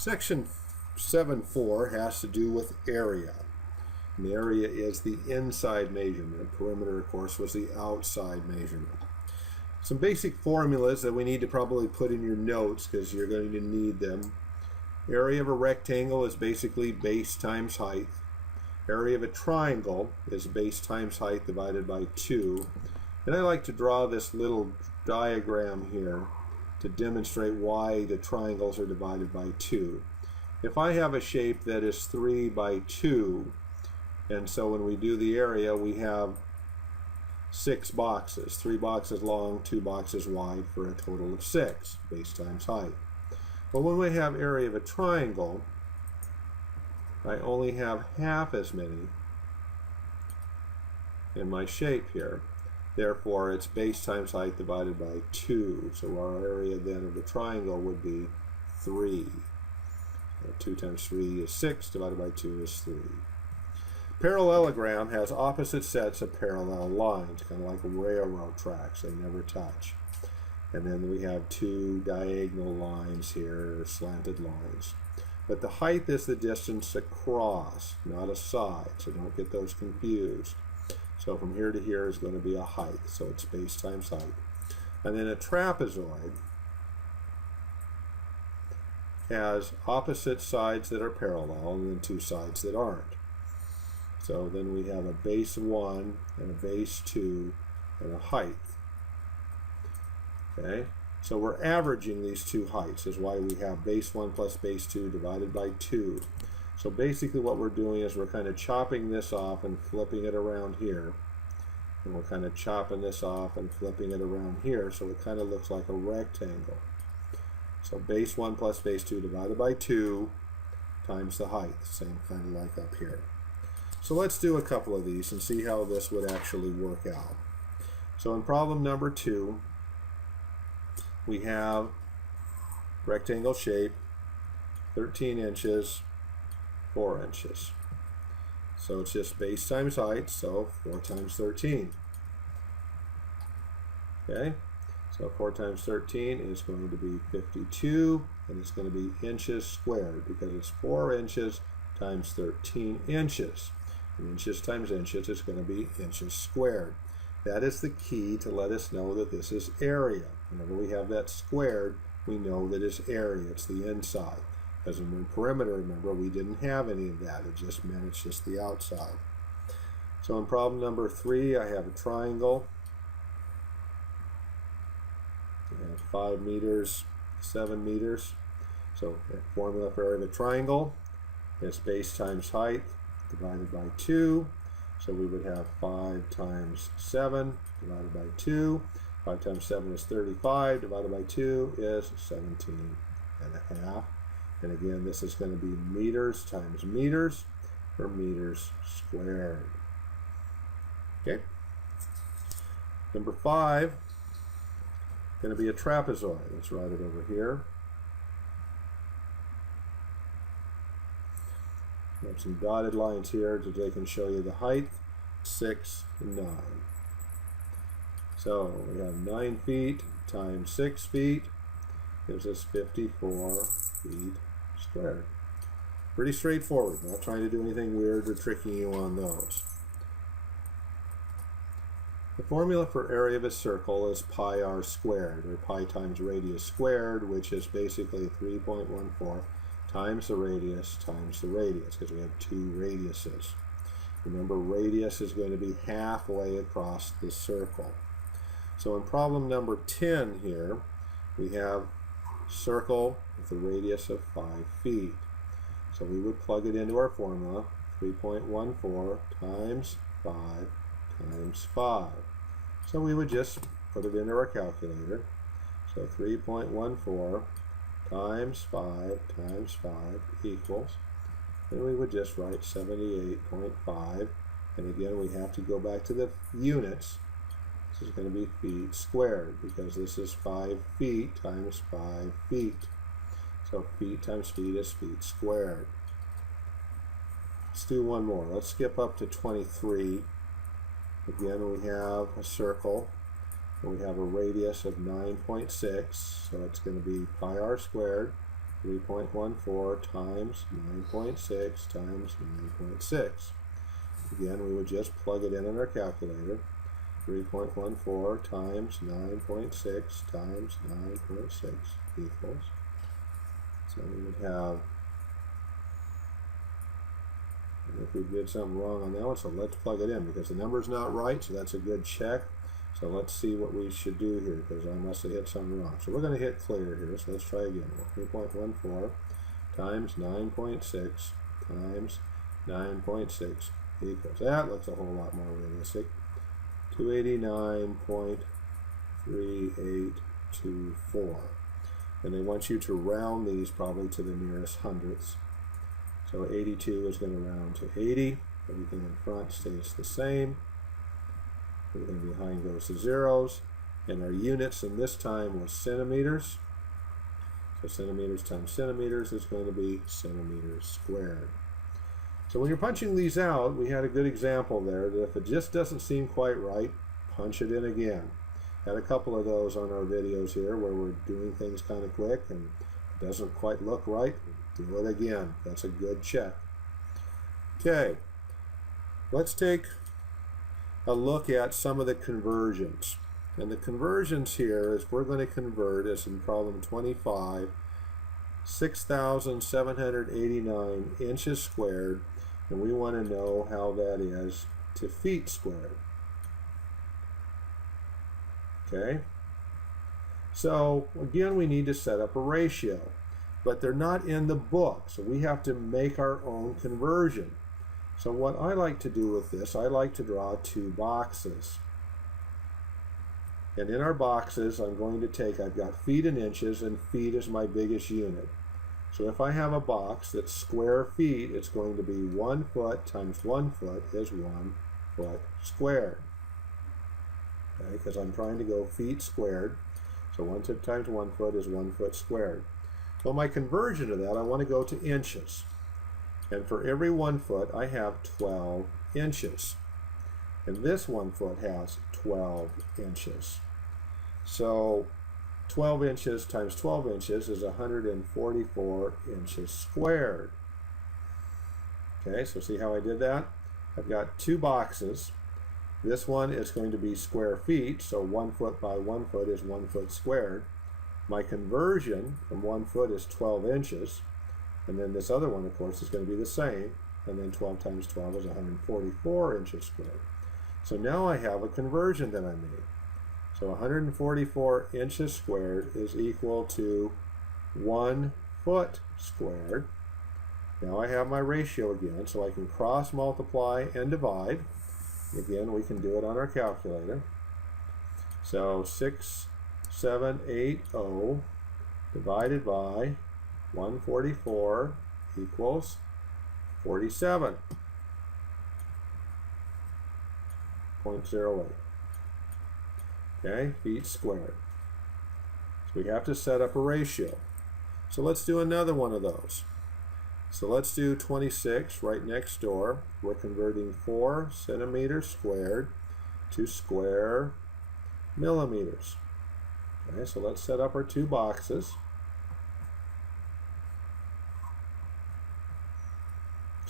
Section 7.4 has to do with area. And the area is the inside measurement. Perimeter, of course, was the outside measurement. Some basic formulas that we need to probably put in your notes because you're going to need them. Area of a rectangle is basically base times height. Area of a triangle is base times height divided by 2. And I like to draw this little diagram here to demonstrate why the triangles are divided by 2. If I have a shape that is 3 by 2, and so when we do the area, we have 6 boxes, 3 boxes long, 2 boxes wide, for a total of 6, base times height. But when we have area of a triangle, I only have half as many in my shape here. Therefore, it's base times height divided by 2. So our area then of the triangle would be 3. 2 times 3 is 6, divided by 2 is 3. Parallelogram has opposite sets of parallel lines, kind of like railroad tracks. They never touch. And then we have 2 diagonal lines here, or slanted lines. But the height is the distance across, not a side, so don't get those confused. So from here to here is going to be a height, so it's base times height. And then a trapezoid has opposite sides that are parallel and then 2 sides that aren't. So then we have a base 1 and a base 2 and a height. Okay, so we're averaging these 2 heights, is why we have base 1 plus base 2 divided by 2. So basically what we're doing is we're kind of chopping this off and flipping it around here. And we're kind of chopping this off and flipping it around here, so it kind of looks like a rectangle. So base 1 plus base 2 divided by 2 times the height, same kind of like up here. So let's do a couple of these and see how this would actually work out. So in problem number 2, we have rectangle shape, 13 inches, 4 inches. So it's just base times height, so 4 times 13. Okay, so 4 times 13 is going to be 52, and it's going to be inches squared because it's 4 inches times 13 inches. And inches times inches is going to be inches squared. That is the key to let us know that this is area. Whenever we have that squared, we know that it's area, it's the inside. Because in perimeter, remember, we didn't have any of that. It just meant it's just the outside. So in problem number 3, I have a triangle. I have 5 meters, 7 meters. So the formula for area of a triangle is base times height divided by 2. So we would have 5 times 7 divided by 2. 5 times 7 is 35, divided by 2 is 17 and a half. And again, this is going to be meters times meters, or meters squared. Okay. Number 5, going to be a trapezoid. Let's write it over here. I have some dotted lines here so they can show you the height, 6 and 9. So we have 9 feet times 6 feet gives us 54 feet squared. Pretty straightforward. Not trying to do anything weird or tricking you on those. The formula for area of a circle is pi r squared, or pi times radius squared, which is basically 3.14 times the radius, because we have 2 radiuses. Remember, radius is going to be halfway across the circle. So in problem number 10 here, we have circle with a radius of 5 feet. So we would plug it into our formula, 3.14 times 5 times 5. So we would just put it into our calculator. So 3.14 times 5 times 5 equals, and we would just write 78.5, and again we have to go back to the units. This is going to be feet squared because this is 5 feet times 5 feet. So feet times feet is feet squared. Let's do one more. Let's skip up to 23. Again, we have a circle. And we have a radius of 9.6, so it's going to be pi r squared 3.14 times 9.6 times 9.6. Again, we would just plug it in our calculator. 3.14 times 9.6 times 9.6 equals. So we would have, and if we did something wrong on that one, so let's plug it in because the number's not right, so that's a good check. So let's see what we should do here because I must have hit something wrong. So we're going to hit clear here, so let's try again. 3.14 times 9.6 times 9.6 equals. That looks a whole lot more realistic. 289.3824. And they want you to round these probably to the nearest hundredths. So 82 is going to round to 80. Everything in front stays the same. Everything behind goes to zeros. And our units in this time was centimeters. So centimeters times centimeters is going to be centimeters squared. So when you're punching these out, we had a good example there that if it just doesn't seem quite right, punch it in again. Had a couple of those on our videos here where we're doing things kind of quick and it doesn't quite look right. Do it again. That's a good check. Okay, let's take a look at some of the conversions. And the conversions here is we're going to convert, as in problem 25, 6,789 inches squared, and we want to know how that is to feet squared. Okay, so again we need to set up a ratio, but they're not in the book, so we have to make our own conversion. So what I like to do with this, I like to draw two boxes. And in our boxes, I'm going to take, I've got feet and inches, and feet is my biggest unit. So if I have a box that's square feet, it's going to be 1 foot times 1 foot is 1 foot squared. Okay, because I'm trying to go feet squared. So 1 foot times 1 foot is 1 foot squared. Well, my conversion of that, I want to go to inches. And for every 1 foot, I have 12 inches. And this 1 foot has 12 inches. So 12 inches times 12 inches is 144 inches squared. Okay, so see how I did that? I've got two boxes. This one is going to be square feet, so 1 foot by 1 foot is 1 foot squared. My conversion from 1 foot is 12 inches. And then this other one, of course, is going to be the same. And then 12 times 12 is 144 inches squared. So now I have a conversion that I made. So 144 inches squared is equal to 1 foot squared. Now I have my ratio again, so I can cross multiply and divide. Again, we can do it on our calculator. So 6780 divided by 144 equals 47.08. Okay, feet squared. So we have to set up a ratio. So let's do another one of those. So let's do 26 right next door. We're converting 4 centimeters squared to square millimeters. Okay, so let's set up our two boxes.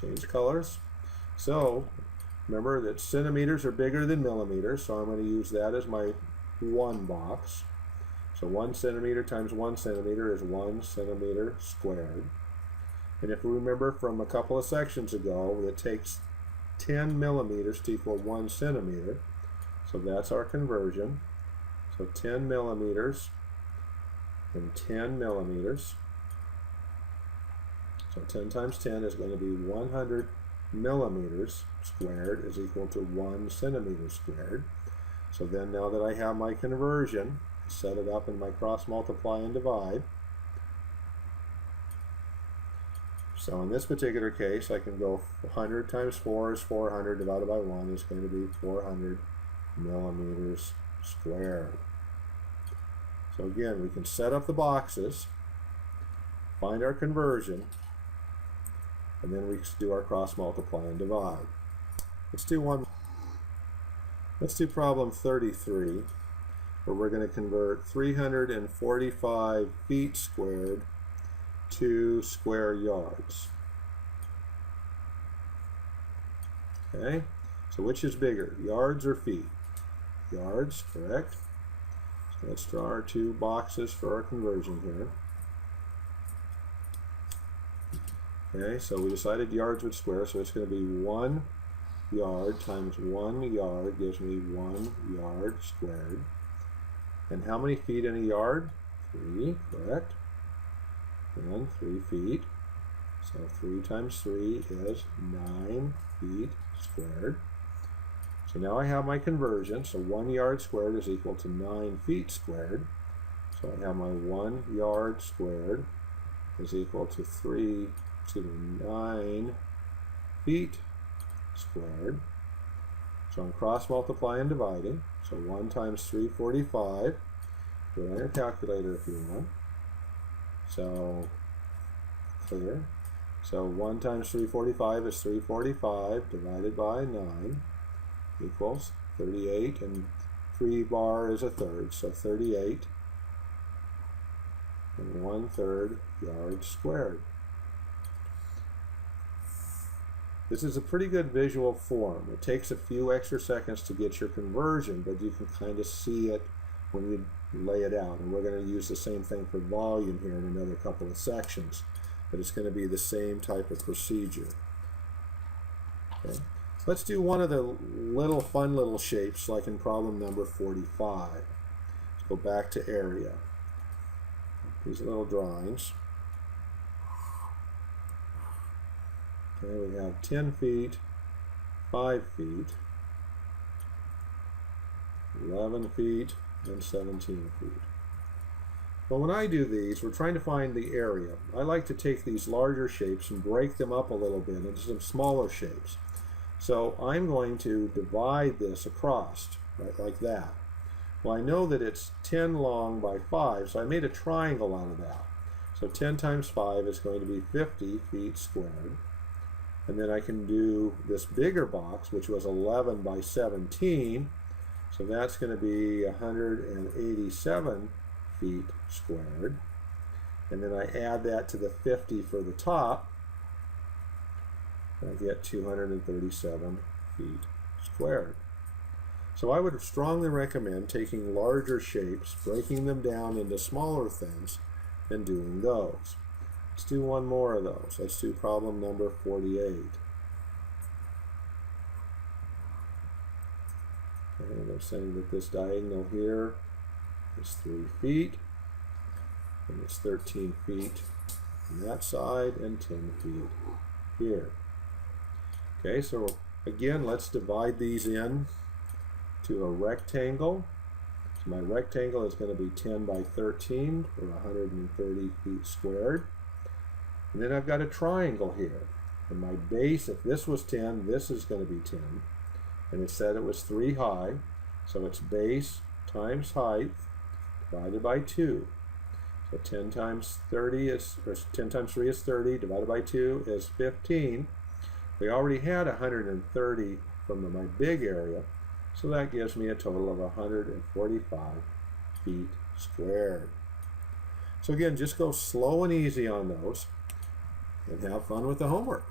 Change colors. So remember that centimeters are bigger than millimeters, so I'm going to use that as my one box. So 1 centimeter times 1 centimeter is 1 centimeter squared. And if we remember from a couple of sections ago, it takes 10 millimeters to equal 1 centimeter. So that's our conversion. So 10 millimeters and 10 millimeters. So 10 times 10 is going to be 100 millimeters squared is equal to 1 centimeter squared. So then now that I have my conversion, set it up in my cross multiply and divide. So in this particular case, I can go 100 times 4 is 400 divided by 1 is going to be 400 millimeters squared. So again, we can set up the boxes, find our conversion, and then we do our cross multiply and divide. Let's do problem 33, where we're going to convert 345 feet squared 2 square yards. Okay, so which is bigger, yards or feet? Yards, correct. So let's draw our 2 boxes for our conversion here. Okay, so we decided yards would square, so it's going to be 1 yard times 1 yard gives me 1 yard squared. And how many feet in a yard? 3, correct. And 3 feet. So 3 times 3 is 9 feet squared. So now I have my conversion. So 1 yard squared is equal to 9 feet squared. So I have my 1 yard squared is equal to 9 feet squared. So I'm cross multiplying and dividing. So 1 times 345. Do it on your calculator if you want. So clear. So 1 times 345 is 345 divided by 9 equals 38, and 3 bar is a third, so 38 and 1/3 yards squared. This is a pretty good visual form. It takes a few extra seconds to get your conversion, but you can kind of see it when you lay it out. And we're going to use the same thing for volume here in another couple of sections, but it's going to be the same type of procedure. Okay. Let's do one of the fun little shapes like in problem number 45. Let's go back to area. These little drawings. Okay, we have 10 feet, 5 feet, 11 feet, and 17 feet. But when I do these, we're trying to find the area. I like to take these larger shapes and break them up a little bit into some smaller shapes. So I'm going to divide this across, right, like that. Well, I know that it's 10 long by 5, so I made a triangle out of that. So 10 times 5 is going to be 50 feet squared. And then I can do this bigger box, which was 11 by 17. So that's going to be 187 feet squared. And then I add that to the 50 for the top. I get 237 feet squared. So I would strongly recommend taking larger shapes, breaking them down into smaller things, and doing those. Let's do one more of those. Let's do problem number 48. And they're saying that this diagonal here is 3 feet, and it's 13 feet on that side, and 10 feet here. Okay, so again, let's divide these in to a rectangle. So my rectangle is going to be 10 by 13, or 130 feet squared. And then I've got a triangle here. And my base, if this was 10, this is going to be 10. And it said it was 3 high, so it's base times height divided by 2. So 10 times 30 is, or 10 times 3 is 30, divided by 2 is 15. We already had 130 from my big area, so that gives me a total of 145 feet squared. So again, just go slow and easy on those, and have fun with the homework.